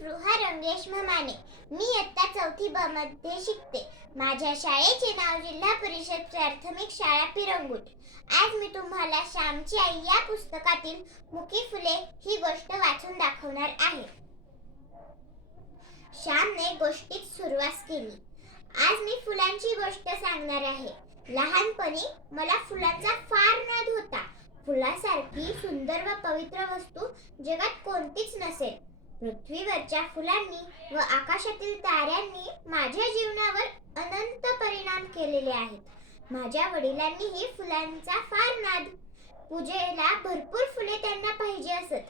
स्पृहा रंगेश माने. मी इयत्ता 4थी ब मध्ये शिकते. माझ्या शाळेचे नाव जिल्हा परिषद प्राथमिक शाळा पिरंगुट. आज मी तुम्हाला श्यामची आई या पुस्तकातील मुकी फुले ही गोष्ट वाचून दाखवणार आहे. श्यामने गोष्टीत सुरुवात केली. आज मी फुलांची गोष्ट सांगणार आहे. लहानपणी मला फुलांचा फार नाद होता. फुलासारखी सुंदर व पवित्र वस्तू जगात कोणतीच नसेल. पृथ्वीवरच्या फुलांनी व आकाशातील ताऱ्यांनी माझ्या जीवनावर अनंत परिणाम केलेले आहेत. माझ्या वडिलांनीही फुलांचा फार नाद. पूजेला भरपूर फुले त्यांना पाहिजे असत.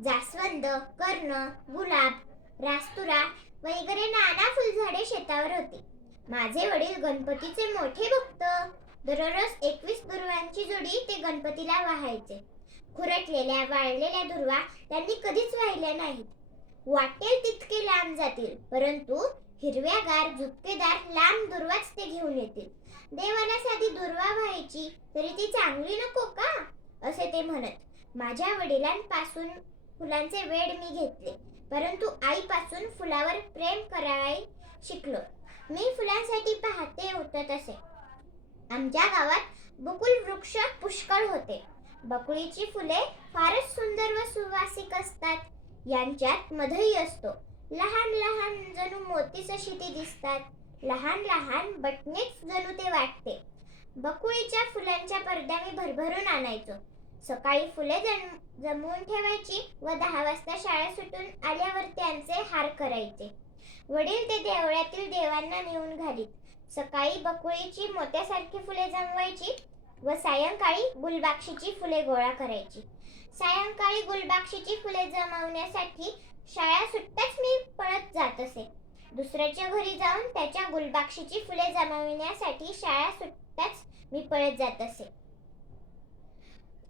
जास्वंद, कर्ण, गुलाब, रास्तुरा वगैरे नाना फुलझाडे शेतावर होती. माझे वडील गणपतीचे मोठे भक्त. दररोज 21 दुर्वांची जोडी ते गणपतीला वाहायचे. खुरटलेल्या वाळलेल्या दुर्वा त्यांनी कधीच वाहिल्या नाहीत. वाटेल तितके लांब जातील, परंतु हिरव्यागार झुपकेदार लांब दुर्वाच ते घेऊन येतील. देवाला साधी दुर्वा व्हायची तरी ती चांगली नको का, असे ते म्हणत. माझ्या वडिलांपासून फुलांचे वेड मी घेतले, परंतु आईपासून फुलावर प्रेम करायला शिकलो. मी फुलांसाठी पहाटे उठत असे. आमच्या गावात बकुळ वृक्ष पुष्कळ होते. बकुळीची फुले फारच सुंदर व सुवासिक असतात. यांच्यात मधई असतो. लहान लहान जणू मोतीच अशी ती दिसतात. लहान लहान बटणेच जणू ते वाटते. बकुळीच्या फुलांच्या पडद्या मी भरभरून आणायचो. सकाळी फुले जमवून ठेवायची व 10 वाजता शाळा सुटून आल्यावर त्यांचे हार करायचे. वडील ते देवळातील देवांना नेऊन घालीत. सकाळी बकुळीची मोत्यासारखी फुले जमवायची व सायंकाळी गुलबक्षीची फुले गोळा करायची. सायंकाळी गुलबक्षीची फुले जमवण्यासाठी शाळा सुटताच मी पळत जात असे. दुसऱ्याच्या घरी जाऊन त्याच्या गुलबक्षीची फुले जमविण्यासाठी शाळा सुटताच मी पळत जात असे.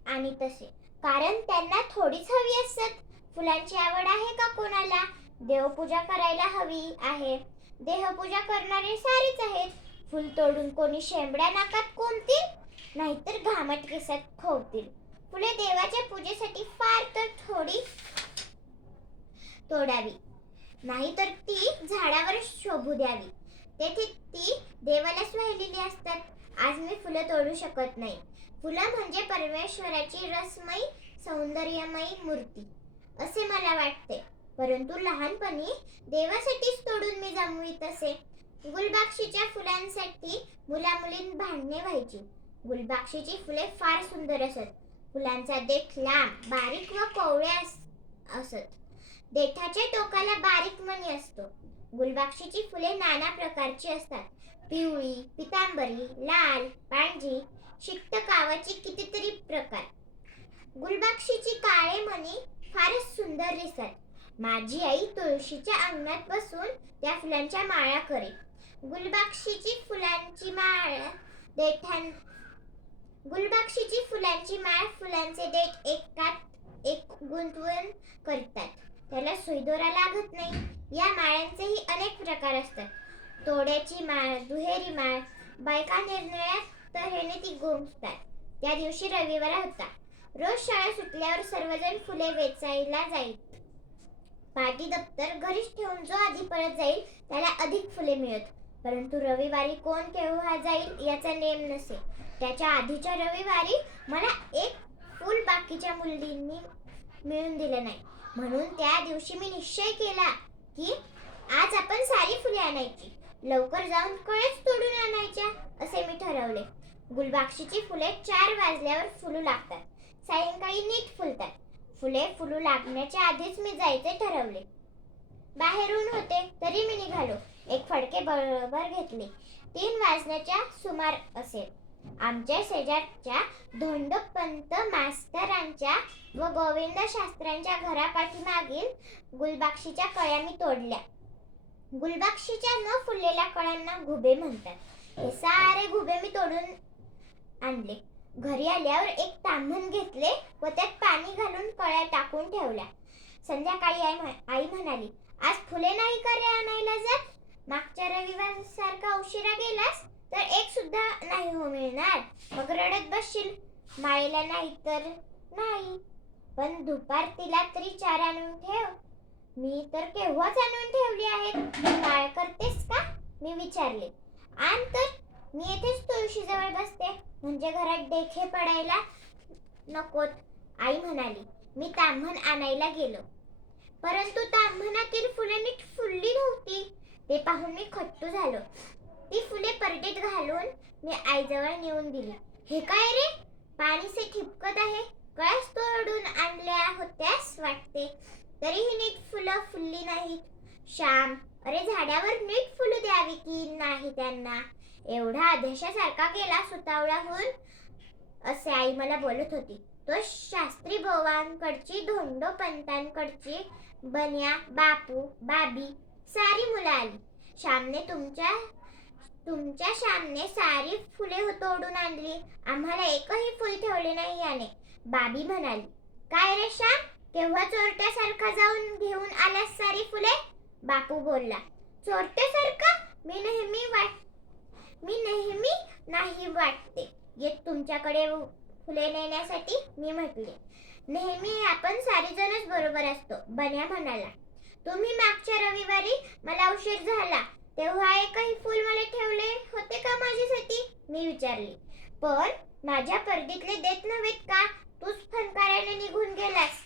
आणि तसे कारण त्यांना थोडीच हवी असत. फुलांची आवड आहे का कोणाला? देवपूजा करायला हवी आहे. देहपूजा करणारे सारेच आहेत. फुल तोडून कोणी शेंबड्या नाकात कोंबतील, नाहीतर घामट केसात खोवतील. फुले देवाच्या पूजेसाठी फार तर थोडी तोडावी, नाहीतर ती झाडावर शोभू द्यावी. तेथे ती देवालाच वाहिलेली असतात. आज मी फुलं तोडू शकत नाही. फुलं म्हणजे परमेश्वराची रसमयी सौंदर्यमयी मूर्ती असे मला वाटते. परंतु लहानपणी देवासाठीच तोडून मी जमवीत असे. गुलबक्षीच्या फुलांसाठी मुलामुलींत भांडणे व्हायची. गुलबक्षीची फुले फार सुंदर असत. फुलांचा देठ लांब, बारीक व कोवळ्या असत. देठाच्या टोकाला बारीक मणी असतो. गुलबक्षीची फुले नाना प्रकारची असतात. पिवळी, पितांबरी, लाल, पांढरी, शिक्तकावाची कितीतरी प्रकार. गुलबक्षीची काळे मणी फारच सुंदर दिसतात. माझी आई तुळशीच्या अंगणात बसून त्या फुलांच्या माळा करी. गुलबक्षीची फुलांची माळ फुलांचे देठ एकात एक गुंतवून करतात. त्याला सुईदोरा लागत नाही. या माळांचेही अनेक प्रकार असतात. तोड्याची माळ, दुहेरी माळ. बायका निरनिळ्या तऱ्हेने ती गुंफतात. त्या दिवशी रविवार होता. रोज शाळा सुटल्यावर सर्वजण फुले वेचायला जाईल. पाटी दप्तर घरीच ठेवून जो आधी पळत जाईल त्याला अधिक फुले मिळत. परंतु रविवारी कोण केव्हा जाईल याचा नेम नसे. त्याच्या आधीच्या रविवारी मला एक फूल बाकीच्या मुलींनी मिळून दिलं नाही. म्हणून त्या दिवशी मी निश्चय केला की आज आपण सारी फुले आणायची. लवकर जाऊन कळेच तोडून आणायच्या असे मी ठरवले. गुलबक्षीची फुले 4 वाजल्यावर फुलू लागतात. सायंकाळी नीट फुलतात. फुले फुलू लागण्याच्या आधीच मी जायचे ठरवले. बाहेरून होते तरी मी निघालो. एक फडके बरोबर घेतले. 3 वाजण्याच्या सुमार असेल. आमच्या शेजारच्या धोंडोपंत मास्तरांच्या व गोविंद शास्त्र्यांच्या घरापाठीमागील गुलबक्षीच्या कळ्या मी तोडल्या. गुलबक्षीच्या न फुललेल्या कळ्यांना घुबे म्हणतात. हे सारे घुबे मी तोडून आणले. घरी आल्यावर एक ताम्हण घेतले व त्यात पाणी घालून कळ्या टाकून ठेवल्या. संध्याकाळी आई म्हणाली, आज फुले नाही का रे आणायला जात? मागच्या रविवारसारखा उशिरा गेलास तर एक सुद्धा नाही हो मिळणार. मग रडत बसशील. माळेला नाही तर नाही, पण दुपार तिला तरी 4 आणून ठेव. मी तर केव्हाच आणून ठेवली आहेत. काय करतेस का? मी विचारले. आण तर, मी येथेच तुळशीजवळ बसते, म्हणजे घरात डेखे पडायला नकोत. आई म्हणाली. मी ताम्हण आणायला गेलो, परंतु ताम्हणातील फुले नीट फुलली नव्हती. ते पाहून मी खट्टू झालो. ती फुले परडीत घालून मी आईजवळ नेऊन दिली. हे काय रे, पाणीसे ठिपकत आहे. कळस तोडून आणल्या होत्यास वाटते, तरीही नीट फुलं फुलली नाहीत. श्याम, अरे झाडावर नीट फुलं द्यावी की नाही त्यांना. एवढा आदेशासारखा गेला सुतावळा असे आई मला बोलत होती. तो शास्त्री बोवांकडची, धोंडो पंतांकडची, बन्या, बापू, बाबी सारी मुलं आली. श्यामने तुमच्या श्यामने सारी फुले तोडून आणली. आम्हाला एकही फुल ठेवले नाही याने, बाबी म्हणाली. काय रे श्याम, केव्हा चोरट्यासारखा जाऊन घेऊन आल्यास सारी फुले? बापू बोलला. चोरट्यासारखा? मी नेहमी नाही वाटते येत तुमच्याकडे फुले नेण्यासाठी, मी म्हटले. नेहमी आपण सारेजणच बरोबर असतो, बन्या म्हणाला. तुम्ही मागच्या रविवारी मला उशीर झाला तेव्हा एकही फूल मला ठेवले होते का माझ्यासाठी, मी विचारले. पण माझ्या पर्दीतले देत नव्हेत का? तूच फनकाराने निघून गेलास.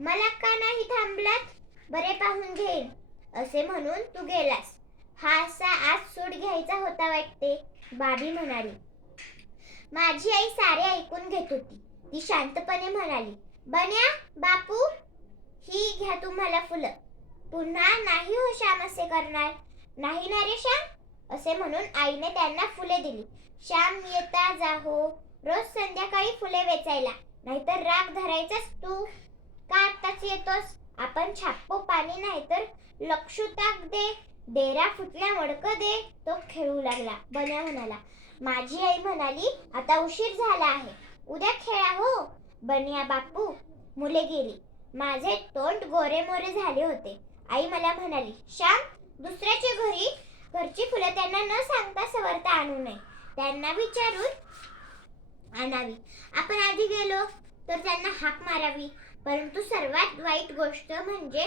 मला का नाही थांबलात? बरे पाहून घेईन असे म्हणून तू गेलास. हा असा आज सूड घ्यायचा होता वाटते, बाबी म्हणाली. माझी आई सारे ऐकून घेत होती. ती शांतपणे म्हणाली. बन्या, बापू, ही घ्या तुम्हाला फुलं. पुन्हा नाही हो श्याम असे करणार. नाही ना रे श्याम, असे म्हणून आईने त्यांना फुले दिली. श्याम, येता जा हो, रोज संध्याकाळी फुले वेचायला, नाहीतर राग धरायचास तू. का आत्ताच येतोस? आपण छाप्पो पाणी नाहीतर लक्षुताक दे, डेरा फुटल्या मडक दे. तो खेळू लागला. बन्या म्हणाला. माझी आई म्हणाली, आता उशीर झाला आहे, उद्या खेळा हो. बन्या, बापू, मुले गेली. माझे तोंड गोरे मोरे झाले होते. आई मला म्हणाली. श्याम, दुसऱ्याच्या घरची फुलं त्यांना न सांगता सवरता आणू नये, त्यांना विचारून आणावी. आपण आधी गेलो तर त्यांना हाक मारावी. परंतु सर्वात वाईट गोष्ट म्हणजे